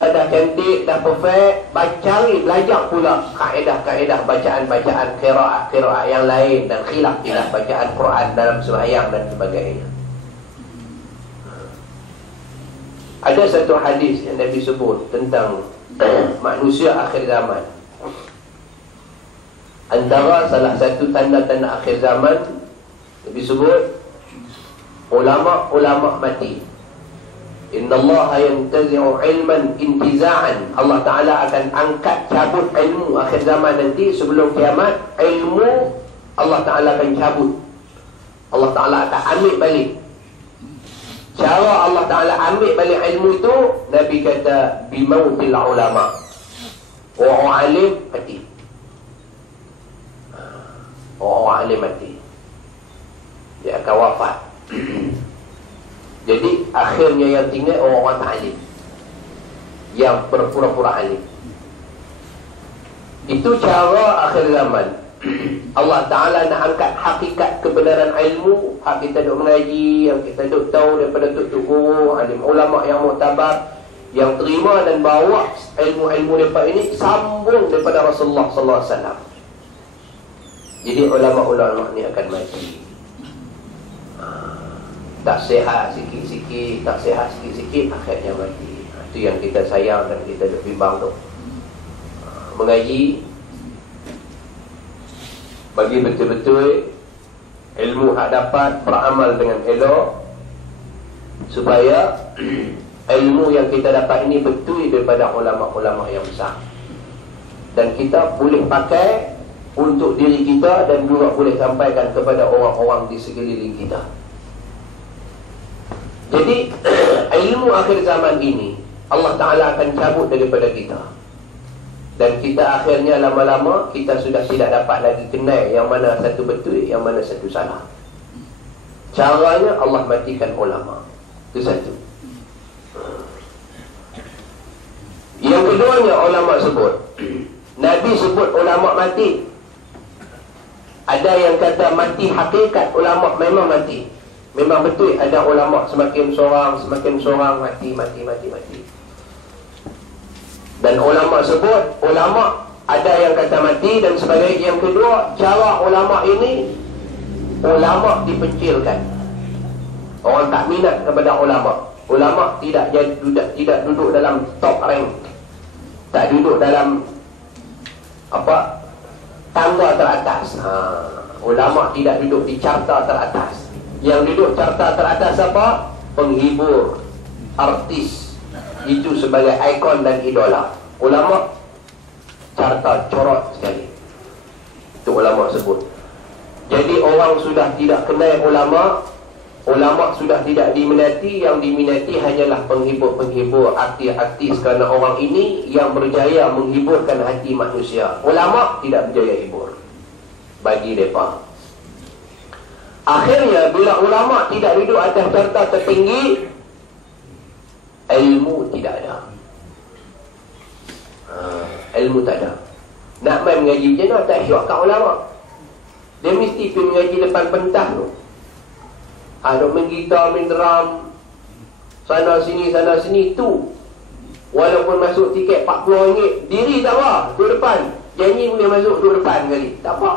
dah cantik, dah perfect, cari belajar pula kaedah-kaedah bacaan-bacaan qiraat yang lain dan khilaf bacaan Quran dalam sembahyang dan sebagainya. Ada satu hadis yang Nabi sebut tentang manusia akhir zaman. Antara salah satu tanda-tanda akhir zaman Nabi sebut ulama mati. Innallaha yantazi'u ilman intiza'an. Allah Ta'ala akan angkat, cabut ilmu akhir zaman nanti. Sebelum kiamat, ilmu Allah Ta'ala akan cabut. Allah Ta'ala akan ambil balik. Cara Allah Ta'ala ambil balik ilmu itu, Nabi kata bimautil ulama. Orang alim mati. Orang alim mati, dia akan wafat. Jadi akhirnya yang tinggal orang-orang alim, yang berpura-pura alim. Itu cara akhir zaman. Allah Ta'ala nak angkat hakikat kebenaran ilmu. Hak kita duk mengaji, yang kita duk tahu daripada tuk-tuk guru, alim ulama yang muktabar, yang terima dan bawa ilmu-ilmu daripada ini, sambung daripada Rasulullah sallallahu alaihi wasallam. Jadi ulama-ulama ni akan mati. Tak sihat sikit-sikit, akhirnya mati. Itu yang kita sayang dan kita duk bimbang tu. Mengaji bagi betul-betul ilmu hak dapat, beramal dengan elok, supaya ilmu yang kita dapat ini betul daripada ulama-ulama yang besar, dan kita boleh pakai untuk diri kita dan juga boleh sampaikan kepada orang-orang di sekeliling kita. Jadi ilmu akhir zaman ini Allah Ta'ala akan cabut daripada kita, dan kita akhirnya lama-lama kita sudah tidak dapat lagi kenal yang mana satu betul, yang mana satu salah. Caranya Allah matikan ulama. Itu satu. Yang keduanya ulama sebut, Nabi sebut ulama mati. Ada yang kata mati hakikat, ulama memang mati. Memang betul ada ulama semakin seorang mati. Dan ulama sebut, ulama ada yang kata mati dan sebagainya. Yang kedua, cara ulama ini, ulama dipencilkan. Orang tak minat kepada ulama. Ulama tidak duduk dalam top rank, tak duduk dalam tangga teratas. Ulama tidak duduk di carta teratas. Yang duduk carta teratas apa? Penghibur, artis. Itu sebagai ikon dan idola. Ulama carta corot sekali. Itu ulama sebut. Jadi orang sudah tidak kenal ulama, ulama sudah tidak diminati. Yang diminati hanyalah penghibur-penghibur, artis-artis, kerana orang ini yang berjaya menghiburkan hati manusia. Ulama tidak berjaya hibur bagi mereka. Akhirnya bila ulama tidak duduk atas carta tertinggi, ilmu tidak ada. Ilmu tak ada. Nak main mengaji macam mana tak syok kat ulama. Dia mesti pergi mengaji depan pentas tu. Ada main gitar, main drum, sana sini tu. Walaupun masuk tiket RM40, diri tak apa, tu depan. Janji boleh masuk tu depan kali, tak apa.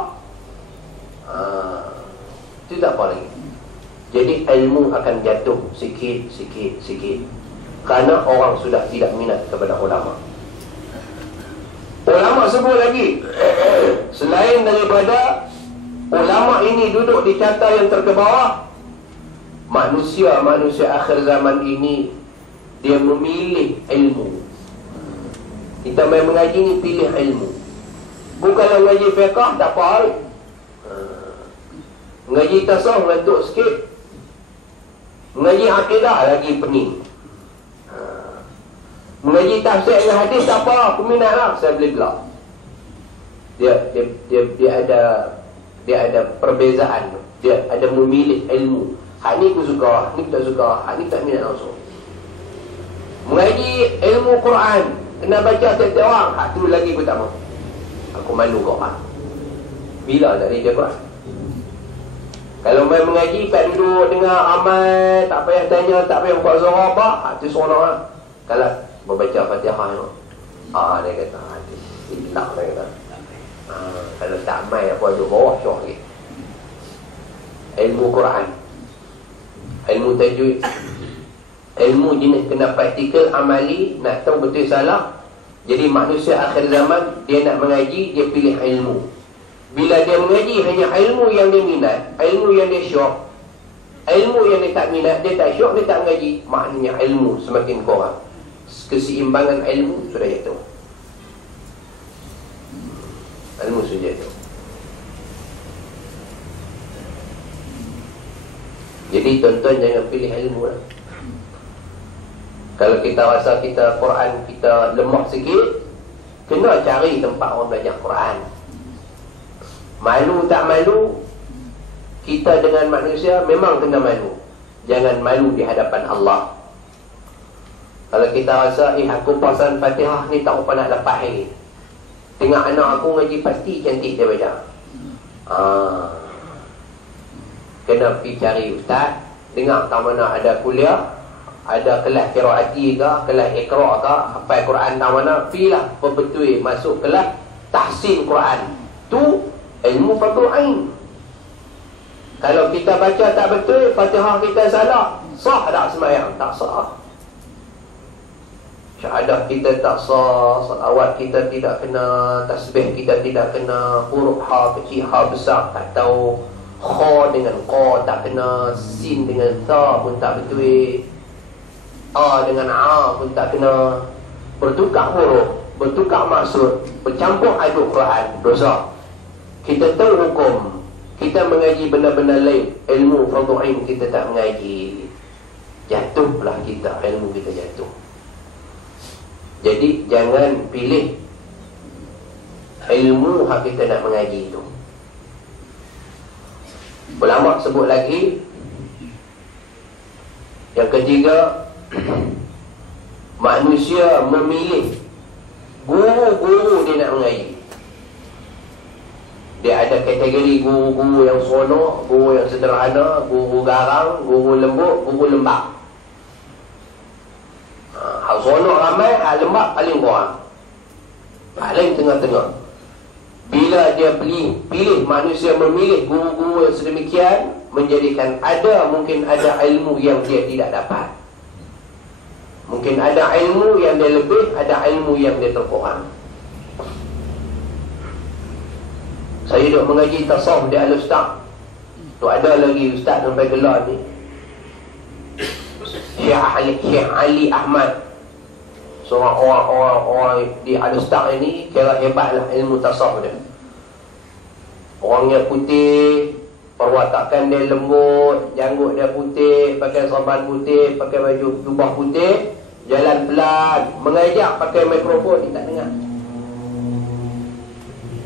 Itu tak apa lagi. Jadi ilmu akan jatuh sikit. Kerana orang sudah tidak minat kepada ulama. Ulama sebut lagi, selain daripada ulama ini duduk di carta yang terkebawah, manusia akhir zaman ini dia memilih ilmu. Kita main mengaji ni pilih ilmu. Bukanlah mengaji fiqh tak apa. Mengaji tasawuf ngantuk sikit. Mengaji akidah lagi pening. Mengaji tafsir dengan hadis tak apa, aku minat lah, saya boleh gelap. Dia ada perbezaan. Dia ada memilih ilmu. Hak ni aku suka, hak ni tak suka, hak ni tak minat langsung. Mengaji ilmu Quran, kena baca setiap orang, hak tu lagi aku tak mahu. Aku malu Quran. Bila tak dia Quran? Kalau main mengaji, tak duduk dengar amal, tak payah tanya, tak payah buka suara apa, hak tu seronok lah. membaca Fatihah tu. Dia kata hilang dia kata. Kalau tak mai apa duduk bawah syok lagi. Ilmu Quran, ilmu tajwid, ilmu jenis kena praktikal, amali, nak tahu betul salah. Jadi manusia akhir zaman, dia nak mengaji, dia pilih ilmu. Bila dia mengaji hanya ilmu yang dia minat, ilmu yang dia syok, ilmu yang dia tak minat, dia tak syok, dia tak mengaji, maknanya ilmu semakin kurang. Keseimbangan ilmu sudah jatuh. Ilmu sudah jatuh. Jadi tuan-tuan jangan pilih ilmu lah. Kalau kita rasa kita Quran kita lemah sikit, kena cari tempat orang belajar Quran. Malu tak malu, kita dengan manusia memang kena malu. Jangan malu di hadapan Allah. Kalau kita rasa aku pasan Fatihah ni tak apa nak lepas lagi, tengok anak aku ngaji pasti cantik dia baca. Kena pergi cari ustaz, dengar tak mana ada kuliah, ada kelas qiraati ke, kelas iqra ke, hafal Quran tak mana, pergilah betul masuk kelas tahsin Quran. Tu ilmu fardu ain. Kalau kita baca tak betul, Fatihah kita salah, sah tak sembahyang? Tak sah. Syahadah kita tak sah, salawat kita tidak kena, tasbih kita tidak kena, huruf ha kecil, ha besar tak tahu, kha dengan qa tak kena, sin dengan ta pun tak betul, a dengan a pun tak kena, bertukar huruf, bertukar maksud, bercampur aduk Quran, dosa. Kita tahu hukum, kita mengaji benda-benda lain, ilmu fardu ain kita tak mengaji, jatuhlah kita, ilmu kita jatuh. Jadi jangan pilih ilmu hak kita nak mengaji itu. Ulama sebut lagi, yang ketiga, manusia memilih guru-guru dia nak mengaji. Dia ada kategori guru-guru yang seronok, guru yang sederhana, guru garang, guru lembut, guru lembab. Hak seronok ramai, hak lembab paling kurang, paling tengah-tengah. Bila dia pilih manusia memilih guru-guru yang sedemikian, menjadikan mungkin ada ilmu yang dia tidak dapat, mungkin ada ilmu yang dia lebih, ada ilmu yang dia terkurang. Saya duduk mengaji tasawuf di Al-Ustaz tu, ada lagi ustaz sampai gelar ni, Syekh Ali Ahmad, seorang orang di Al-Ustaz ini kira hebatlah ilmu tasawuf dia. Orangnya putih, perwatakan dia lembut, janggut dia putih, pakai sorban putih, pakai baju jubah putih, jalan pelan, mengajak pakai mikrofon, dia tak dengar.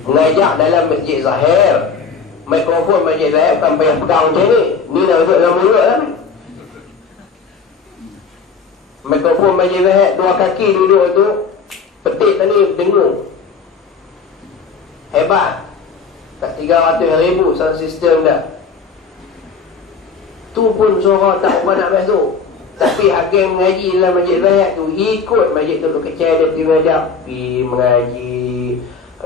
Mengajak dalam Masjid Zahir, mikrofon Masjid Zahir bukan payah pegang macam ni nak duduk dalam mulut lah. Mikrofon Masjid Zahir, dua kaki duduk tu, petik tadi dengung. Hebat. Tak 300,000 sound system dah. Tu pun suara tak apa nak masuk. Tapi hakim mengaji dalam Masjid Zahir tu, ikut masjid tu kecil, dia pergi mengajar, pergi mengaji.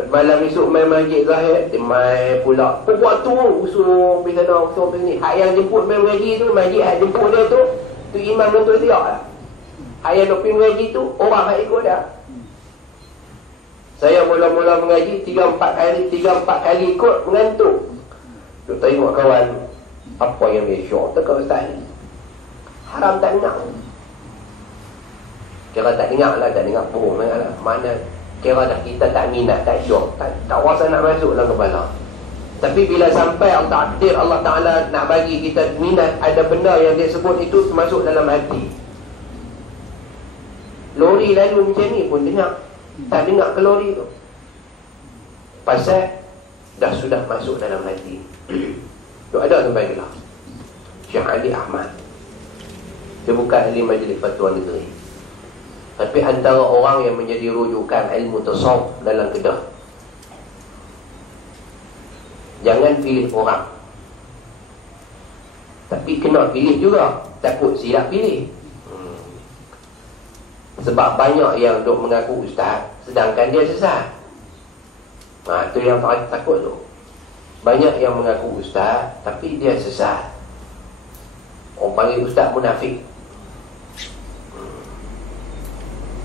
Malam esok main Masjid Zahir, dia main pula. Buat tu, usul pergi sana, usul pergi ni. Hak yang jemput main mengaji tu, masjid hak jemput dia tu imam untuk siap lah. Hak yang pergi mengaji tu, orang hak ikut dah. Saya mula-mula mengaji 3-4 kali ikut, mengantuk. Tu tengok kawan, apa yang dia syok tu kau ustaz ni, haram tak dengar. Kira tak dengar lah, tak dengar bohong lah. Mana kira dah kita tak minat, tak syok, tak rasa nak masuk dalam kepala. Tapi bila sampai takdir Allah Ta'ala nak bagi kita minat, ada benda yang dia sebut itu masuk dalam hati. Lori lalu macam ni pun dengar, tak dengar ke lori tu, pasal dah sudah masuk dalam hati. Tu ada sampai gelar Syekh Ali Ahmad. Dia bukan ahli majlis fatwa negeri, tapi antara orang yang menjadi rujukan ilmu tasawuf dalam Kedah. Jangan pilih orang, tapi kena pilih juga, takut silap pilih. Sebab banyak yang duk mengaku ustaz sedangkan dia sesat. Itu yang takut tu. Banyak yang mengaku ustaz tapi dia sesat. Orang panggil ustaz munafik.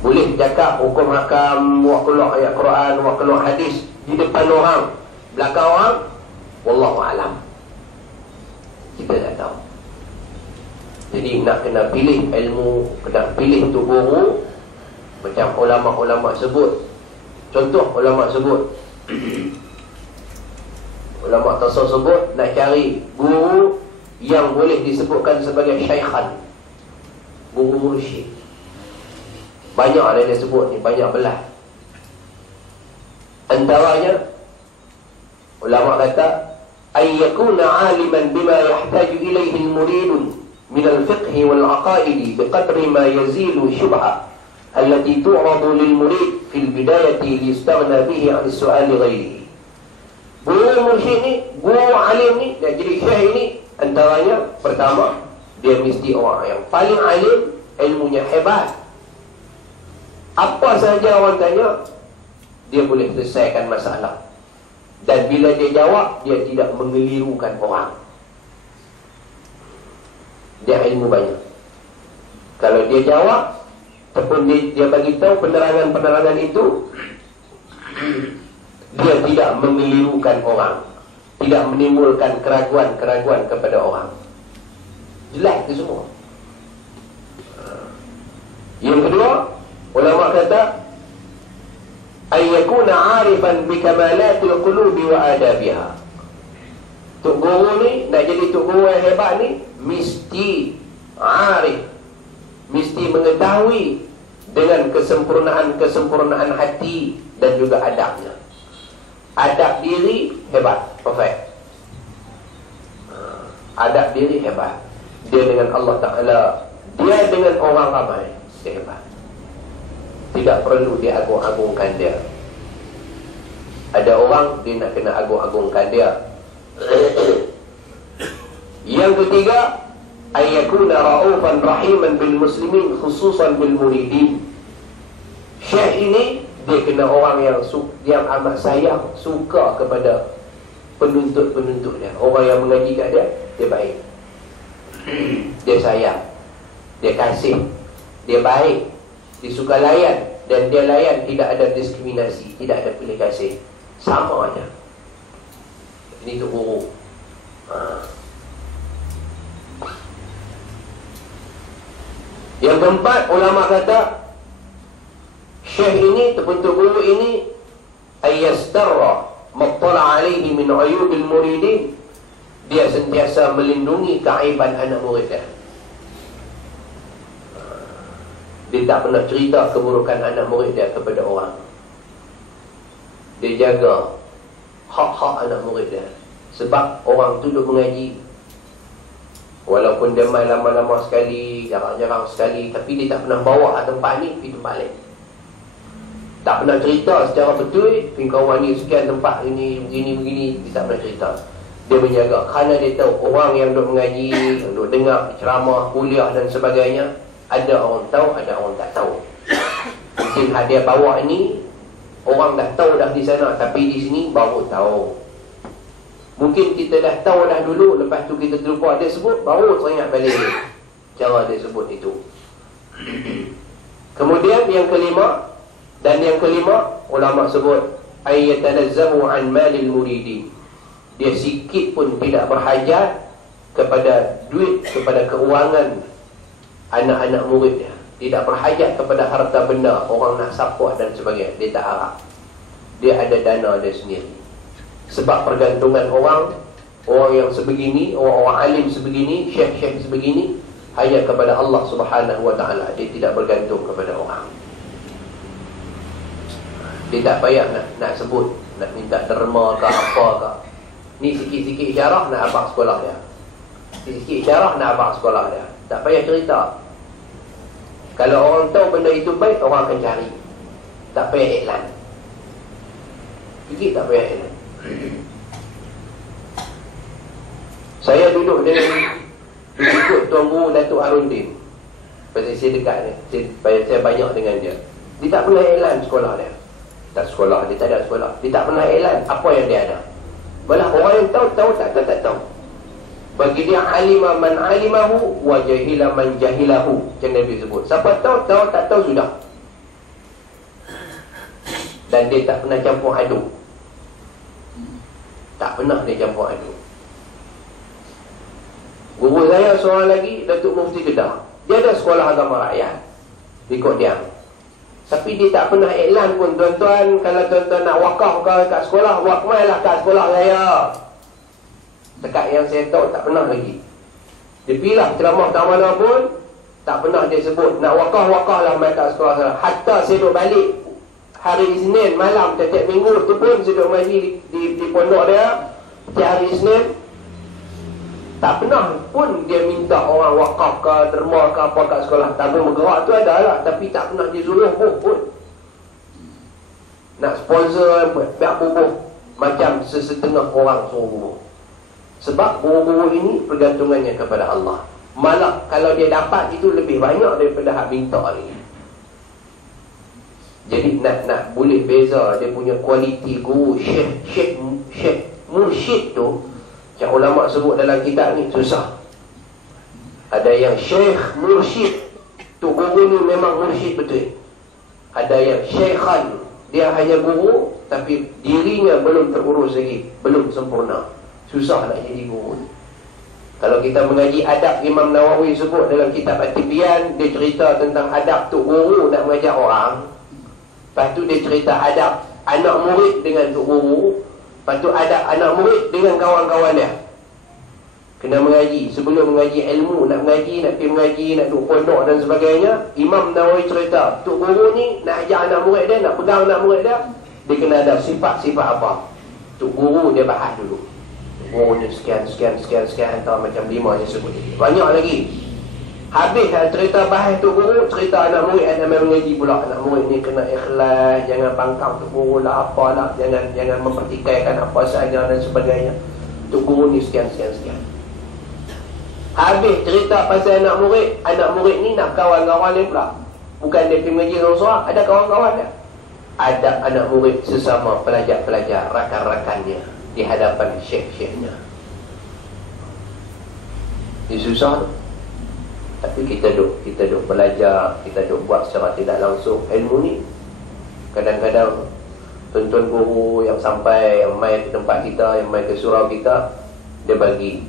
Boleh cakap hukum hakam, buat keluar ayat Quran, buat keluar hadis di depan orang, belakang orang, wallahu alam. Kita tak tahu. Jadi nak kena pilih ilmu, kena pilih tu guru. Macam ulama-ulama sebut. Contoh ulama sebut, ulama tasawuf sebut nak cari guru yang boleh disebutkan sebagai syaikhan, guru mursyid. Banyak ada dia sebut ni, banyak belah. Antaranya ulama kata ay yakuna aliman bima yahtaju ilayhi al-murid min al-fiqh wal-aqaid biqadri ma yazilu syubha allati tu'radu lil-murid fi al-bidayati liyastaghna bihi 'an as-su'al ghairihi. Guru mursyid ni, guru alim ni, dan jadi syekh ni, antaranya pertama, dia mesti orang yang paling alim, ilmunya hebat. Apa sahaja orang tanya, dia boleh selesaikan masalah. Dan bila dia jawab, dia tidak mengelirukan orang. Dia ilmu banyak. Kalau dia jawab, ataupun dia bagi tahu penerangan-penerangan itu, dia tidak mengelirukan orang, tidak menimbulkan keraguan-keraguan kepada orang. Jelas itu semua. Yang kedua, ulama kata ay yakuna 'arifan bi kamalatil qulubi wa adabiha. Tok guru ni, nak jadi tok guru yang hebat ni, mesti arif, mesti mengetahui dengan kesempurnaan hati dan juga adabnya. Adab diri hebat, perfect. Adab diri hebat. Dia dengan Allah Ta'ala, dia dengan orang ramai, dia hebat. Tidak perlu dia agung-agungkan dia. Ada orang, dia nak kena agung-agungkan dia. Yang ketiga, ayyakuna ra'ufan rahiman bil muslimin khususan bil muridin. Syekh ini, dia kena orang yang amat sayang, suka kepada penuntut-penuntut dia. Orang yang mengaji kat dia, dia baik. Dia sayang, dia kasih, dia baik, dia suka layan. Dan dia layan, tidak ada diskriminasi, tidak ada pilih kasih, sama aja. Ini tu guru. Yang keempat, ulama kata syekh ini, terbentuk guru ini, ayyastarra mattala alaihi min uyubil muridin. Dia sentiasa melindungi keaiban anak murid dia. Dia tak pernah cerita keburukan anak murid dia kepada orang. Dia jaga hak-hak anak murid dia. Sebab orang tu duduk mengaji, walaupun dia main lama-lama sekali, jarang-jarang sekali, tapi dia tak pernah bawa tempat ni pergi tempat lain. Tak pernah cerita secara betul, pergi kawan ni sekian tempat ini, begini-begini. Dia tak pernah cerita. Dia menjaga, kerana dia tahu orang yang duduk mengaji, yang duduk dengar ceramah, kuliah dan sebagainya, ada orang tahu, ada orang tak tahu. Mungkin dia bawa ni, orang dah tahu dah di sana, tapi di sini baru tahu. Mungkin kita dah tahu dah dulu, lepas tu kita terlupa dia sebut, baru teringat balik cara dia sebut itu. Kemudian yang kelima, ulama sebut ayyatanazzamu an malil muridin. Dia sikit pun tidak berhajat kepada duit, kepada keuangan anak-anak murid dia. Tidak berhajat kepada harta benda, orang nak support dan sebagainya. Dia tak harap. Dia ada dana dia sendiri. Sebab pergantungan orang yang sebegini, orang-orang alim sebegini, syekh-syekh sebegini, hanya kepada Allah Subhanahu Wa Taala. Dia tidak bergantung kepada orang. Dia tak payah nak sebut, nak minta derma ke apa ke. Ni sikit-sikit syarah nak abang sekolah dia. Sikit-sikit syarah nak abang sekolah dia. Tak payah cerita. Kalau orang tahu benda itu baik, orang akan cari. Tak payah iklan. Sikit tak payah iklan. Saya duduk dengan ikut Tuan Guru Datuk Harundin. Pasal saya dekat ni, saya banyak dengan dia. Dia tak pernah iklan sekolah dia. Tak sekolah, dia tak ada sekolah. Dia tak pernah iklan apa yang dia ada. Malah orang yang tahu, tak tahu. Bagi dia alima man alimahu wa jahila man jahilahu. Macam Nabi sebut. Siapa tahu, tak tahu sudah. Dan dia tak pernah campur aduk. Tak pernah dia campur aduk. Guru saya seorang lagi, Datuk Mufti Kedah. Dia ada sekolah agama rakyat, ikut dia. Tapi dia tak pernah iklan pun, tuan-tuan, kalau tuan-tuan nak wakaf kat sekolah, wakmailah kat sekolah saya. Dekat yang saya tahu tak pernah lagi. Dia pilih ceramah tak mana pun, tak pernah dia sebut nak wakaf-wakaflah mai kat sekolah saya. Hatta saya duduk balik hari Isnin malam setiap minggu tu pun saya duduk ngaji di pondok dia setiap hari Isnin. Tak pernah pun dia minta orang wakaf ke, derma ke apa kat sekolah. Tabung bergerak tu ada lah, tapi tak pernah disuruh pun. Nak sponsor pihak bubuh macam sesetengah orang suruh bubuh. Sebab guru-guru ini pergantungannya kepada Allah. Malah kalau dia dapat itu lebih banyak daripada hak minta ni. Jadi nak boleh beza dia punya kualiti guru syekh mursyid tu. Yang ulama sebut dalam kitab ni susah. Ada yang syekh mursyid, tu guru ni memang mursyid betul. Ada yang syekhan, dia hanya guru tapi dirinya belum terurus lagi, belum sempurna. Susah nak jadi guru ni. Kalau kita mengaji adab, Imam Nawawi sebut dalam kitab At-Tibyan, dia cerita tentang adab tu guru nak mengajar orang. Lepas tu dia cerita adab anak murid dengan tu guru. Lepas tu ada anak murid dengan kawan-kawan dia. Kena mengaji. Sebelum mengaji ilmu, nak mengaji, nak pergi mengaji, nak duduk pondok dan sebagainya, Imam Nawawi cerita, Tok Guru ni nak ajar anak murid dia, nak pegang anak murid dia, dia kena ada sifat-sifat apa. Tok Guru dia bahas dulu. Tok Guru ni sekian, antara macam 5 je sebut. Banyak lagi. Habis cerita bahas Tok Guru, cerita anak murid yang main mengaji pula. Anak murid ni kena ikhlas, jangan pangkang Tok Guru lah, apalah, jangan mempertikaikan apa sahaja dan sebagainya. Tok Guru ni sekian. Habis cerita pasal anak murid ni nak kawan-kawan dia pula. Bukan dia pergi mengaji seorang-seorang, ada kawan-kawan dia. Ada anak murid sesama pelajar-pelajar, rakan-rakannya di hadapan syekh-syekhnya. Ini susah tu. Tapi kita duk belajar, kita duk buat secara tidak langsung ilmu ni. Kadang-kadang tuan-tuan guru yang sampai, yang main ke tempat kita, yang main ke surau kita, dia bagi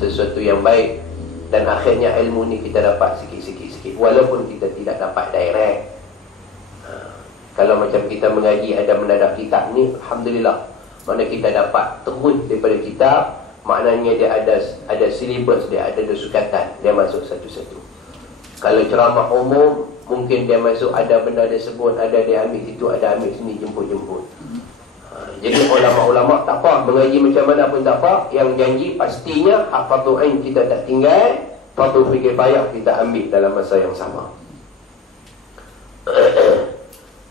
sesuatu yang baik. Dan akhirnya ilmu ni kita dapat sikit-sikit, walaupun kita tidak dapat direct. Kalau macam kita mengaji ada mendadak kitab ni, Alhamdulillah, mana kita dapat terus daripada kitab. Maknanya dia ada silibus dia, ada sukatan, dia masuk satu-satu. Kalau ceramah umum, mungkin dia masuk, ada benda dia sebut, ada dia ambil situ, ada ambil sini, jemput-jemput. Jadi ulama-ulama tak apa, mengaji macam mana pun tak apa. Yang janji pastinya hak fardu ain kita tak tinggal, fardu kifayah kita ambil dalam masa yang sama.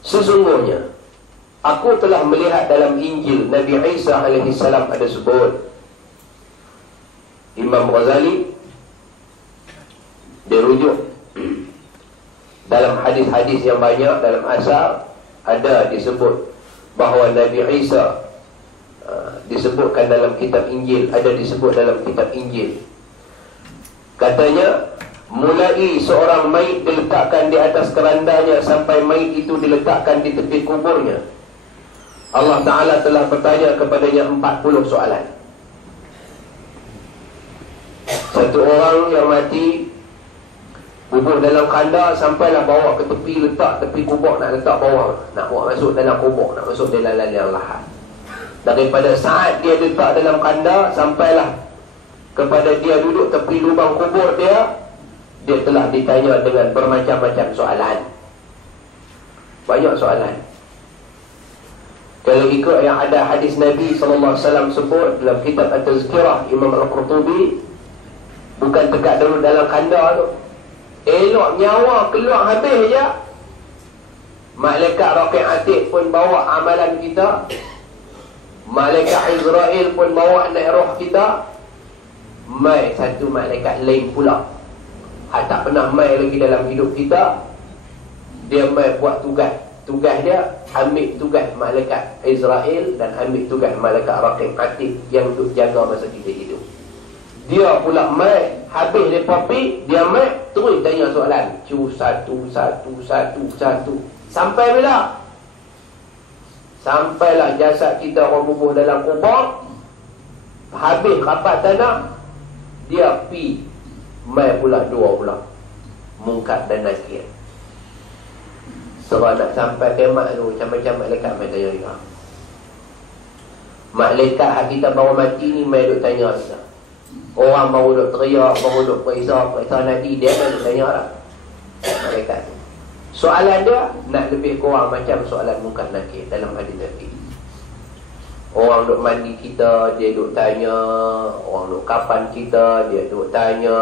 Sesungguhnya aku telah melihat dalam Injil Nabi Isa alaihi salam ada sebut. Imam Ghazali dia rujuk dalam hadis-hadis yang banyak dalam asar, ada disebut bahawa Nabi Isa disebutkan dalam kitab Injil, ada disebut dalam kitab Injil. Katanya, mulai seorang mayit diletakkan di atas kerandanya sampai mayit itu diletakkan di tepi kuburnya, Allah Ta'ala telah bertanya kepadanya 40 soalan. Satu orang yang mati kubur dalam kandar, sampailah bawa ke tepi, letak tepi kubur, nak letak bawah, nak bawa masuk dalam kubur, nak masuk dalam liang lahat. Daripada saat dia letak dalam kandar, sampailah kepada dia duduk tepi lubang kubur dia telah ditanya dengan bermacam-macam soalan. Banyak soalan. Kalau ikut yang ada hadis Nabi SAW sebut dalam kitab At-Tazkirah Imam Al-Qurtubi, bukan tegak dulu dalam kandar tu, elok nyawa keluar habis je, malaikat Raqib Atid pun bawa amalan kita, malaikat Israel pun bawa naik roh kita, mai satu malaikat lain pula tak pernah mai lagi dalam hidup kita, dia mai buat tugas. Tugas dia ambil tugas malaikat Israel dan ambil tugas malaikat Raqib Atid yang duduk jaga masa kita hidup. Dia pula mai, habis dia pergi, dia mai terus tanya soalan. Satu. Sampai bila? Sampailah jasad kita orang bubuh dalam kubur, habis rapat tanah, dia pi mai pula dua pula, Munkar dan Nakir. Sebab nak sampai kiamat tu macam-macam malaikat mai tanya kita. Malaikat hak kita baru mati ni mai duk tanya kita. Orang baru duk teriak, baru duk periksa nanti dia mai duk tanya lah malaikat tu. Soalan dia nak lebih kurang macam soalan Munkar Nakir dalam hadis tadi. Orang duk mandi kita, dia duk tanya. Orang duk kapan kita, dia duk tanya.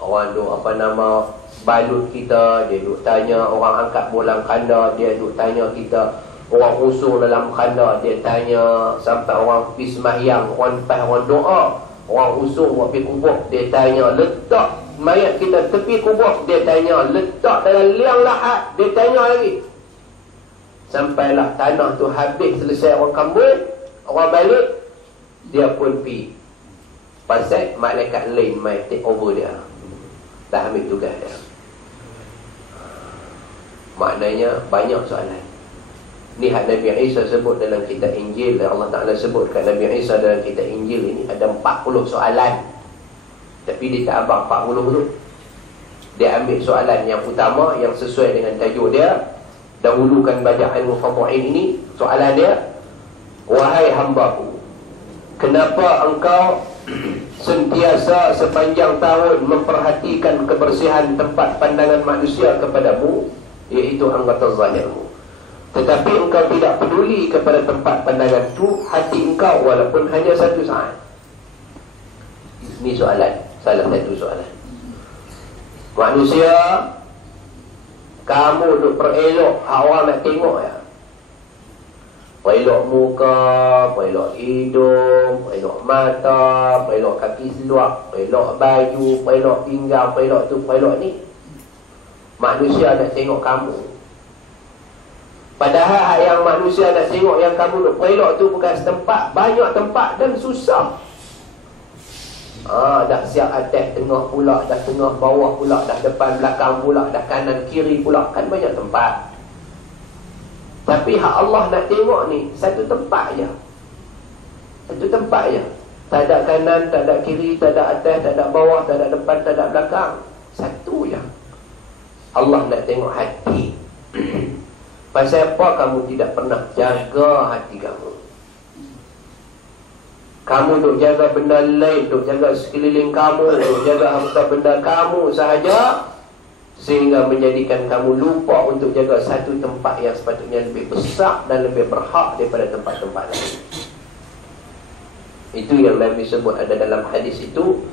Orang duk balut kita, dia duk tanya. Orang angkat bolang kanda, dia duk tanya kita. Orang usung dalam kanda, dia tanya. Sampai orang pergi sembahyang, orang lepas orang doa, orang usung buat pergi kubur, dia tanya. Letak mayat kita tepi kubur, dia tanya. Letak dalam liang lahat, dia tanya lagi. Sampailah tanah tu habis, selesai orang kambul, orang balik, dia pun pergi. Pasal malaikat lain mai take over dia, dah ambil tugas dia. Maknanya banyak soalan. Ni hak Nabi Isa sebut dalam kitab Injil, dan Allah Ta'ala sebut kat Nabi Isa dalam kitab Injil ini ada 40 soalan. Tapi dia tak abang 40 tu. Dia ambil soalan yang utama, yang sesuai dengan tajuk dia. Dahulukan bacaan Mufadda'in ini. Soalan dia, wahai hambaku, kenapa engkau sentiasa sepanjang tahun memperhatikan kebersihan tempat pandangan manusia kepadamu, iaitu anggota zahirmu, tetapi engkau tidak peduli kepada tempat pandangan itu hati engkau walaupun hanya satu saat? Ini soalan, salah satu soalan. Manusia, kamu duk perelok orang nak tengok ya. Perelok muka, perelok hidung, perelok mata, perelok kaki seluar, perelok baju, perelok pinggang, perelok tu, perelok ni. Manusia nak tengok kamu. Padahal yang manusia nak tengok yang kamu duk perelok tu bukan setempat, banyak tempat dan susah. Dah siap atas tengah pula, dah tengah bawah pula, dah depan belakang pula, dah kanan kiri pula, kan banyak tempat. Tapi hak Allah nak tengok ni satu tempat je. Satu tempat je. Tak ada kanan, tak ada kiri, tak ada atas, tak ada bawah, tak ada depan, tak ada belakang. Satu je. Allah nak tengok hati. Pasal apa kamu tidak pernah jaga hati kamu? Kamu duk jaga benda lain, duk jaga sekeliling kamu, duk jaga harta benda kamu sahaja, sehingga menjadikan kamu lupa untuk jaga satu tempat yang sepatutnya lebih besar dan lebih berhak daripada tempat-tempat lain. Itu yang Nabi sebut ada dalam hadis itu,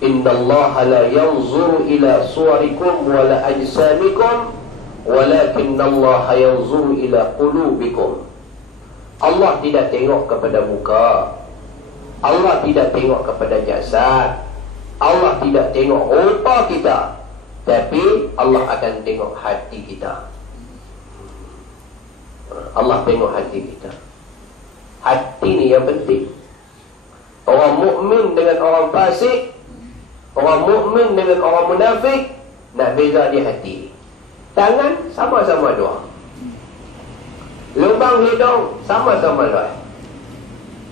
innallaha la yanzuru ila suwarikum wa la ajsamikum walakinnallaha yanzuru ila qulubikum. Allah tidak tengok kepada muka, Allah tidak tengok kepada jasad, Allah tidak tengok rupa kita, tapi Allah akan tengok hati kita. Allah tengok hati kita. Hati ni yang penting. Orang mukmin dengan orang fasik, orang mukmin dengan orang munafik, nak beza di hati. Tangan sama-sama dua, lubang hidung sama-sama luas,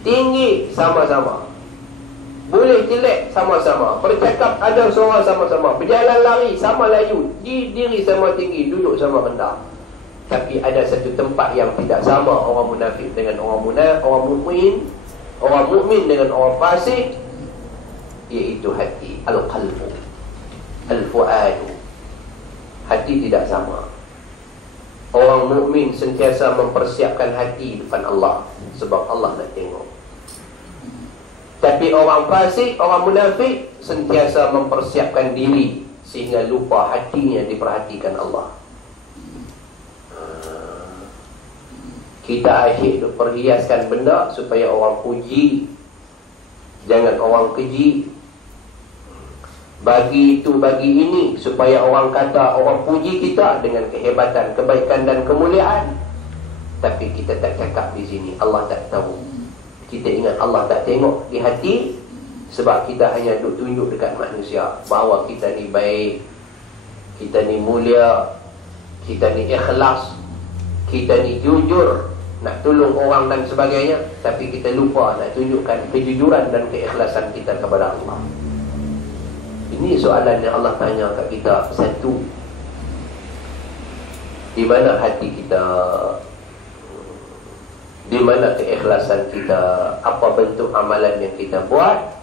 tinggi sama-sama, boleh jelek sama-sama, bercakap ada suara sama-sama, berjalan lari sama laju, diri sama tinggi, duduk sama rendah. Tapi ada satu tempat yang tidak sama orang munafik dengan orang mukmin, orang mukmin dengan orang fasik, iaitu hati, al-qalbu, al-fuadu. Hati tidak sama. Orang mukmin sentiasa mempersiapkan hati depan Allah, sebab Allah nak tengok. Tapi orang fasik, orang munafik sentiasa mempersiapkan diri sehingga lupa hatinya diperhatikan Allah. Kita asyik untuk perhiaskan benda supaya orang puji, jangan orang keji. bagi itu, bagi ini, supaya orang kata, orang puji kita dengan kehebatan, kebaikan dan kemuliaan. Tapi kita tak cakap di sini, Allah tak tahu. Kita ingat Allah tak tengok di hati, sebab kita hanya duk tunjuk dekat manusia bahawa kita ni baik, kita ni mulia, kita ni ikhlas, kita ni jujur, nak tolong orang dan sebagainya. Tapi kita lupa nak tunjukkan kejujuran dan keikhlasan kita kepada Allah. Ini soalan yang Allah tanya kat kita. Satu, di mana hati kita? Di mana keikhlasan kita? Apa bentuk amalan yang kita buat,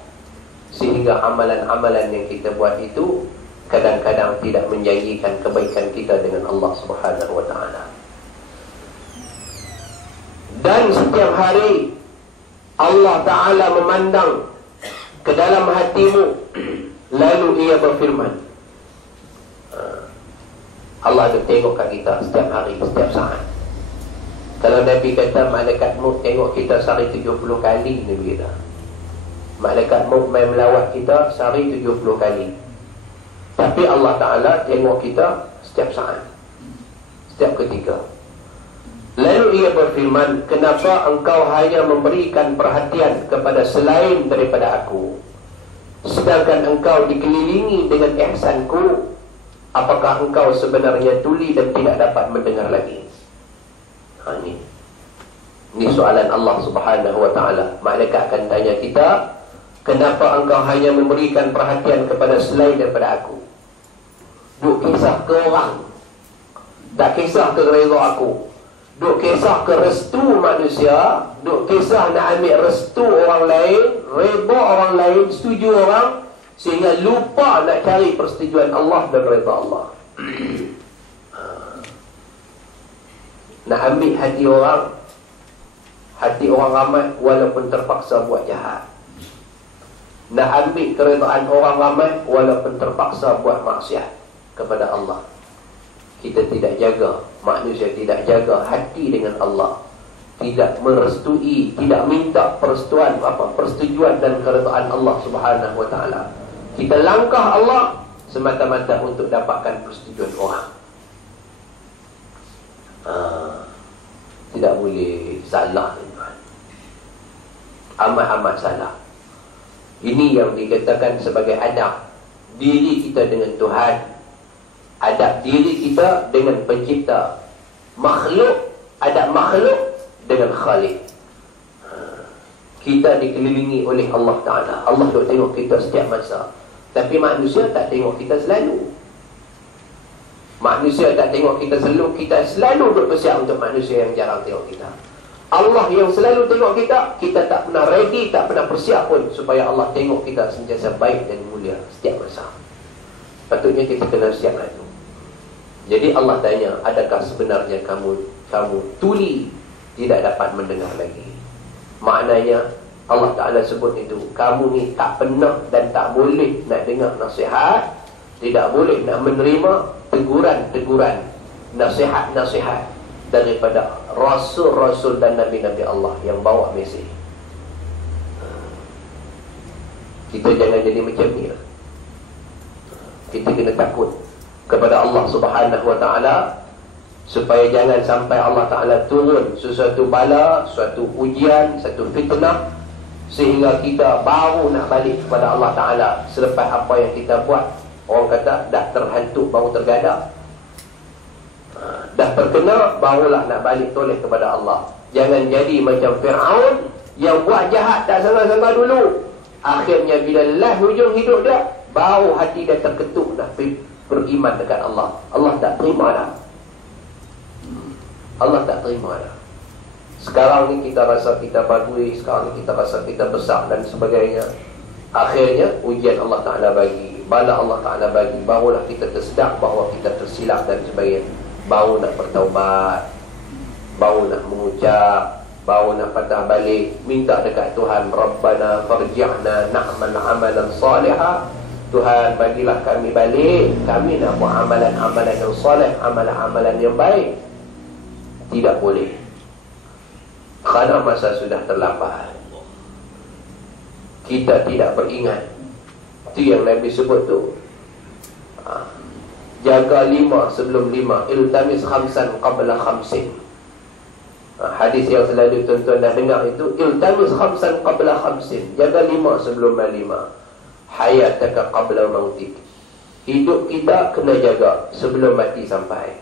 sehingga amalan-amalan yang kita buat itu kadang-kadang tidak menjanjikan kebaikan kita dengan Allah Subhanahu wa ta'ala. Dan setiap hari Allah Ta'ala memandang ke dalam hatimu, lalu ia berfirman. Allah tu tengok kat kita setiap hari, setiap saat. Kalau Nabi kata malaikat maut tengok kita sehari 70 kali, Nabi kata malaikat maut main melawat kita sehari 70 kali. Tapi Allah Ta'ala tengok kita setiap saat, setiap ketika. Lalu ia berfirman, kenapa engkau hanya memberikan perhatian kepada selain daripada aku, sedangkan engkau dikelilingi dengan ihsanku? Apakah engkau sebenarnya tuli dan tidak dapat mendengar lagi? Ini soalan Allah Subhanahu wa ta'ala. Malaikat akan tanya kita, kenapa engkau hanya memberikan perhatian kepada selain daripada aku? Duk kisah ke orang, tak kisah ke redha aku. Duk kisah ke restu manusia, duk kisah nak ambil restu orang lain, redha orang lain, setuju orang, sehingga lupa nak cari persetujuan Allah dan redha Allah. Nak ambil hati orang ramai walaupun terpaksa buat jahat. Nak ambil keredaan orang ramai walaupun terpaksa buat maksiat kepada Allah. Kita tidak jaga, manusia tidak jaga hati dengan Allah, tidak merestui, tidak minta persetujuan dan keredaan Allah Subhanahu wa ta'ala. Kita langkah Allah semata-mata untuk dapatkan persetujuan orang. Tidak boleh salah, amat-amat salah. Ini yang dikatakan sebagai adab diri kita dengan Tuhan, adab diri kita dengan pencipta makhluk, adab makhluk dengan Khalik. Kita dikelilingi oleh Allah Ta'ala. Allah duk tengok kita setiap masa. Tapi manusia tak tengok kita selalu. Manusia tak tengok kita selalu. Kita selalu berpersiap untuk manusia yang jarang tengok kita. Allah yang selalu tengok kita, kita tak pernah ready, tak pernah persiap pun supaya Allah tengok kita sentiasa baik dan mulia setiap masa. Patutnya kita kena siap itu. Jadi Allah tanya, adakah sebenarnya kamu tuli, tidak dapat mendengar lagi? Maknanya Allah Ta'ala sebut itu, kamu ni tak pernah dan tak boleh nak dengar nasihat, tidak boleh nak menerima teguran-teguran, nasihat-nasihat daripada Rasul-Rasul dan Nabi-Nabi Allah yang bawa mesej. Kita jangan jadi macam ni lah. Kita kena takut kepada Allah Subhanahu wa ta'ala, supaya jangan sampai Allah Ta'ala turun sesuatu bala, suatu ujian, satu fitnah, sehingga kita baru nak balik kepada Allah Ta'ala selepas apa yang kita buat. Orang kata dah terhantuk baru tergadak, dah terkena barulah nak balik toleh kepada Allah. Jangan jadi macam Fir'aun yang buat jahat tak sangka-sangka dulu, akhirnya bila lelah hujung hidup dia, baru hati dia terketuk nak beriman dekat Allah. Allah tak terima dah. Allah tak terima dah. Sekarang ni kita rasa kita bagus, sekarang ni kita rasa kita besar dan sebagainya. Akhirnya ujian Allah Ta'ala bagi, bala Allah Ta'ala bagi, barulah kita tersedar bahawa kita tersilap dan sebagainya. Baru nak bertaubat, baru nak mengucap, baru nak patah balik, minta dekat Tuhan, Rabbana farji'na na'mal amalan salihah. Tuhan, bagilah kami balik, kami nak buat amalan-amalan yang soleh, amalan-amalan yang baik. Tidak boleh, kerana masa sudah terlambat. Kita tidak beringat Itu yang Nabi sebut tu. Jaga 5 sebelum 5. Iltamis khamsan qabla khamsin. Hadis yang selalu tuan-tuan dah dengar itu. Iltamis khamsan qabla khamsin. Jaga 5 sebelum 5. Hayataka qabla mautik. Hidup kita kena jaga sebelum mati sampai.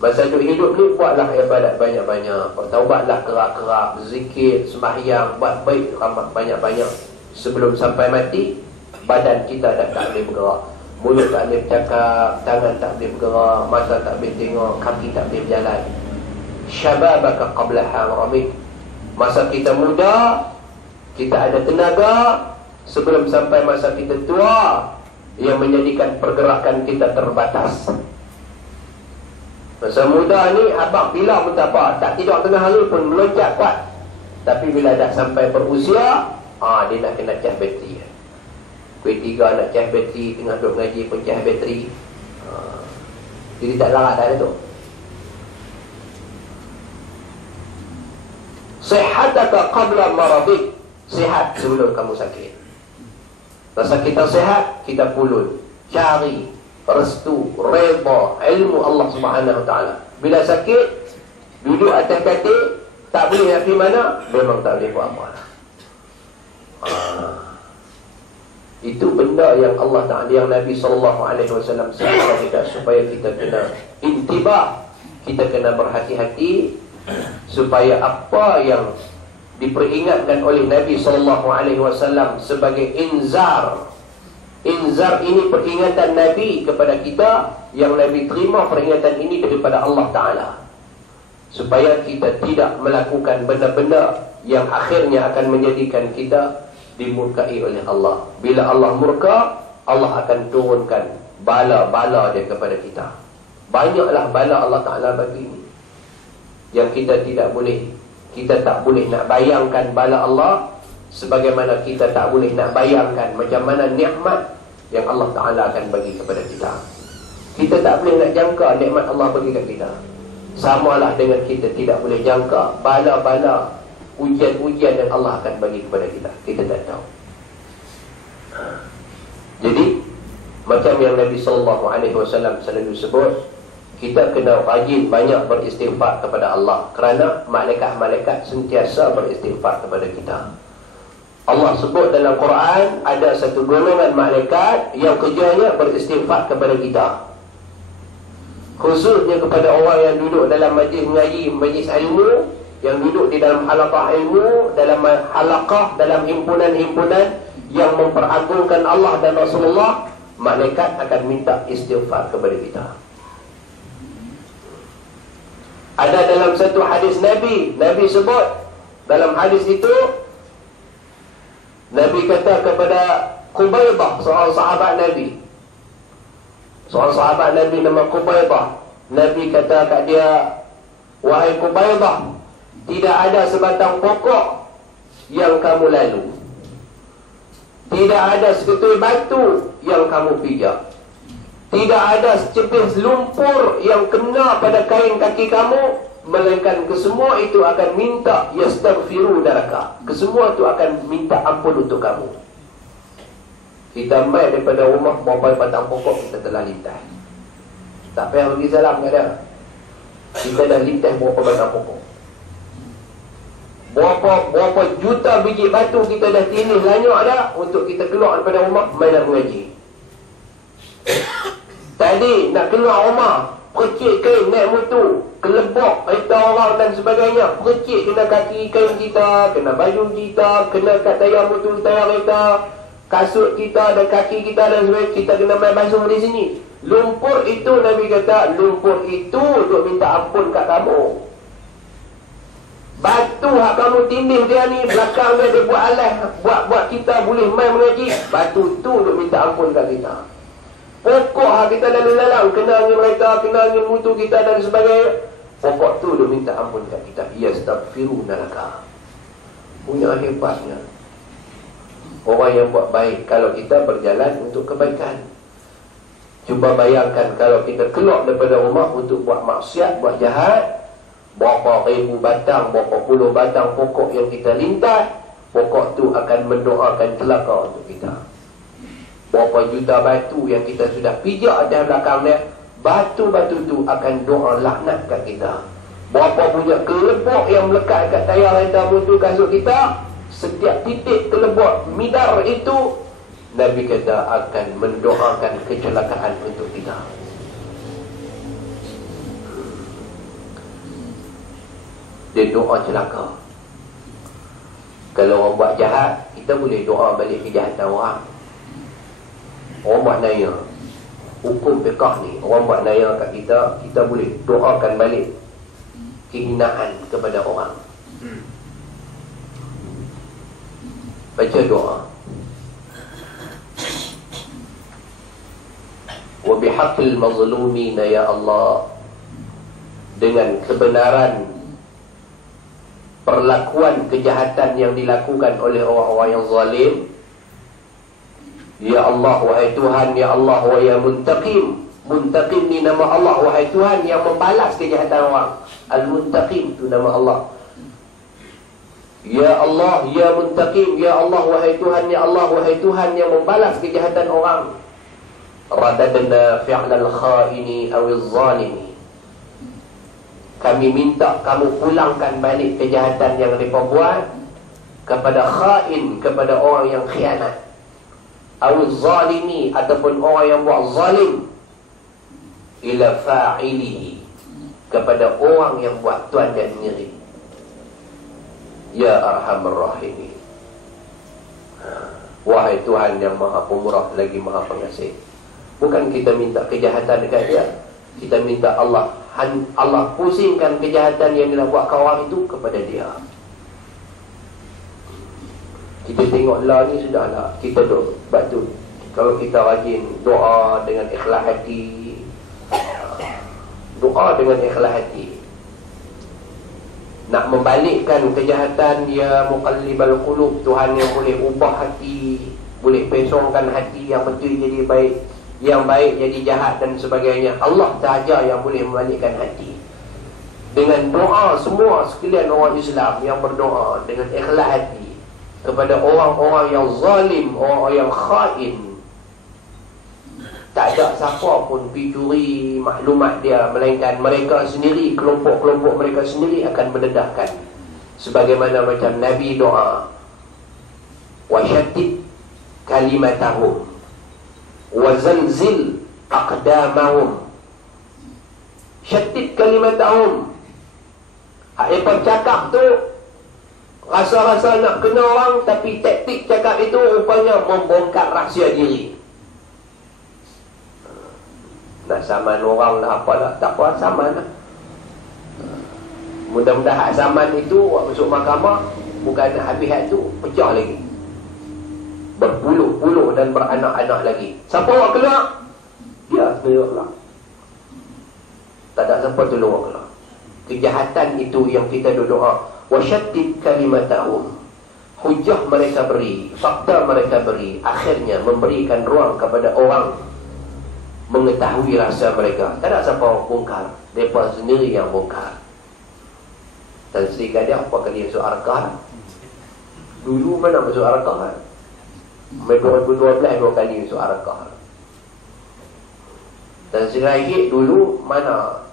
Masa hidup ni buatlah ibadat banyak-banyak. Bertaubatlah kerak-kerak, zikir, sembahyang, buat baik banyak-banyak. Sebelum sampai mati, badan kita dah tak boleh bergerak. Mulut tak boleh bercakap, tangan tak boleh bergerak, mata tak boleh tengok, kaki tak boleh berjalan. Syababaka qabla haramik. Masa kita muda, kita ada tenaga. Sebelum sampai masa kita tua, yang menjadikan pergerakan kita terbatas. Masa muda ni, abang bila pun tak apa, tak tidur tengah hari pun meloncat kuat. Tapi bila dah sampai berusia, dia nak kena cas bateri. Kuih 3 nak cas bateri, tengah duduk ngaji pun cas bateri. Jadi tak larat dah tu. Sihataka qabla maradik. Sihat sebelum kamu sakit. Masa kita sihat, kita pulun. Cari restu, redha, ilmu Allah Subhanahu Wa Taala. Bila sakit, duduk atas katil, tak boleh nak pergi mana, memang tak boleh buat apa. Itu benda yang Allah Ta'ala, yang Nabi SAW sebutkan kita, supaya kita kena intibah, kita kena berhati-hati, supaya apa yang diperingatkan oleh Nabi SAW sebagai inzar. Inzar ini peringatan Nabi kepada kita, yang Nabi terima peringatan ini daripada Allah Ta'ala, supaya kita tidak melakukan benda-benda yang akhirnya akan menjadikan kita dimurkai oleh Allah. Bila Allah murka, Allah akan turunkan bala-bala dia kepada kita. Banyaklah bala Allah Ta'ala bagi ini, yang kita tidak boleh, kita tak boleh nak bayangkan bala Allah, sebagaimana kita tak boleh nak bayangkan macam mana nikmat yang Allah Ta'ala akan bagi kepada kita. Kita tak boleh nak jangka nikmat Allah bagi kepada kita. Samalah dengan kita tidak boleh jangka bala-bala, ujian-ujian yang Allah akan bagi kepada kita. Kita tak tahu. Jadi macam yang Nabi SAW selalu sebut, kita kena rajin banyak beristighfar kepada Allah, kerana malaikat-malaikat sentiasa beristighfar kepada kita. Allah sebut dalam Quran, ada satu golongan malaikat yang kerjanya beristighfar kepada kita, khususnya kepada orang yang duduk dalam majlis mengaji, majlis ilmu, yang duduk di dalam halaqah ilmu, dalam halaqah, dalam himpunan-himpunan yang memperagungkan Allah dan Rasulullah. Malaikat akan minta istighfar kepada kita. Ada dalam satu hadis Nabi sebut, dalam hadis itu Nabi kata kepada Qubaidah, seorang sahabat Nabi, seorang sahabat Nabi nama Qubaidah. Nabi kata kat dia, wahai Qubaidah, tidak ada sebatang pokok yang kamu lalu, tidak ada seketui batu yang kamu pijak, tidak ada secepis lumpur yang kena pada kain kaki kamu, melainkan kesemua itu akan minta yastaghfiru daraka, kesemua itu akan minta ampun untuk kamu. Kita main daripada rumah, berapa batang pokok kita telah lintas, tak payah bagi salam kat dia, kita dah lintas berapa batang pokok. Berapa juta biji batu kita dah tindih lanyak dah untuk kita keluar daripada rumah main nak mengaji. Tadi nak keluar rumah, percik kain naik motor, kelebok kereta orang dan sebagainya, percik kena kaki kain kita, kena baju kita, kena kat tayar motor, tayar kereta, kasut kita dan kaki kita dan sebagainya, kita kena main basuh di sini. Lumpur itu, Nabi kata, lumpur itu untuk minta ampun kat kamu. Batu hak kamu tindih dia ni, belakang dia buat alas, buat kita boleh main mengaji, batu tu untuk minta ampun kat kita. Pokok hak kita lalu lalang, kena angin mereka, kena angin mutu kita dan sebagainya, pokok tu dia minta ampun kat kita. Yastaghfiruna laka. Punya hebatnya orang yang buat baik kalau kita berjalan untuk kebaikan. Cuba bayangkan kalau kita keluar daripada rumah untuk buat maksiat, buat jahat, berapa ribu batang, berapa puluh batang pokok yang kita lintas, pokok tu akan mendoakan celaka untuk kita. berapa juta batu yang kita sudah pijak atas belakang dia, batu-batu tu akan doa laknat kat kita. Berapa punya kelebok yang melekat kat tayar rentam tu kasut kita, setiap titik kelebok midar itu, Nabi kata akan mendoakan kecelakaan untuk kita. Dia doa celaka. Kalau orang buat jahat, kita boleh doa balik kejahatan orang. Orang buat naya, hukum fiqah ni, orang buat naya kat kita, kita boleh doakan balik kehinaan kepada orang. Baca doa. Wa bihaqqil mazlumin ya Allah, dengan kebenaran perlakuan kejahatan yang dilakukan oleh orang-orang yang zalim, ya Allah wahai Tuhan, ya Allah wa ya Muntaqim. Muntaqim ni nama Allah, wahai Tuhan yang membalas kejahatan orang. Al-Muntaqim tu nama Allah. Ya Allah, ya Muntaqim, ya Allah wahai Tuhan, ya Allah wahai Tuhan yang membalas kejahatan orang. Radadna fi'lal khaini awil zalimi, kami minta kamu pulangkan balik kejahatan yang mereka buat kepada khain, kepada orang yang khianat, awil zalimi, ataupun orang yang buat zalim, ila fa'ilihi, kepada orang yang buat tuan dia sendiri. Ya Arhamar Rahimin, wahai Tuhan yang maha pemurah lagi maha pengasih. Bukan kita minta kejahatan dekat dia, kita minta Allah pusingkan kejahatan yang dia buat kawan itu kepada dia. Kita tengok lah ni sudahlah, kita duk batu. Kalau kita rajin doa dengan ikhlas hati, doa dengan ikhlas hati, nak membalikkan kejahatan, ya muqallibal qulub, Tuhan yang boleh ubah hati, boleh pesongkan hati yang betul jadi baik, yang baik jadi jahat dan sebagainya. Allah sahaja yang boleh membalikkan hati. Dengan doa semua sekalian orang Islam yang berdoa dengan ikhlas hati kepada orang-orang yang zalim, orang yang khain. Tak ada siapa pun pergi curi maklumat dia, melainkan mereka sendiri, kelompok-kelompok mereka sendiri akan mendedahkan. Sebagaimana macam Nabi doa, wasyattid kalimatahum wazalzil aqdamahum. Syattid kalimatahum, mereka cakap tu rasa-rasa nak kena orang, tapi taktik cakap itu rupanya membongkar rahsia diri. Nak saman orang lah apalah, tak apa, saman lah. Mudah-mudahan saman itu masuk mahkamah, bukan nak habis hak tu, pecah lagi, berpuluh-puluh dan beranak-anak lagi. Siapa orang keluar? Dia sendiri keluar. Tak ada siapa tolong orang keluar. Kejahatan itu yang kita doa, wasyattid kalimatahum, hujah mereka beri, fakta mereka beri, akhirnya memberikan ruang kepada orang mengetahui rasa mereka. Tak ada siapa bongkar, mereka sendiri yang bongkar. Dan Sri Gadis apa kali masuk Arkah? Dulu mana masuk Arkah? 2012 dua kali masuk Arkah. Dan Sri Gadis dulu mana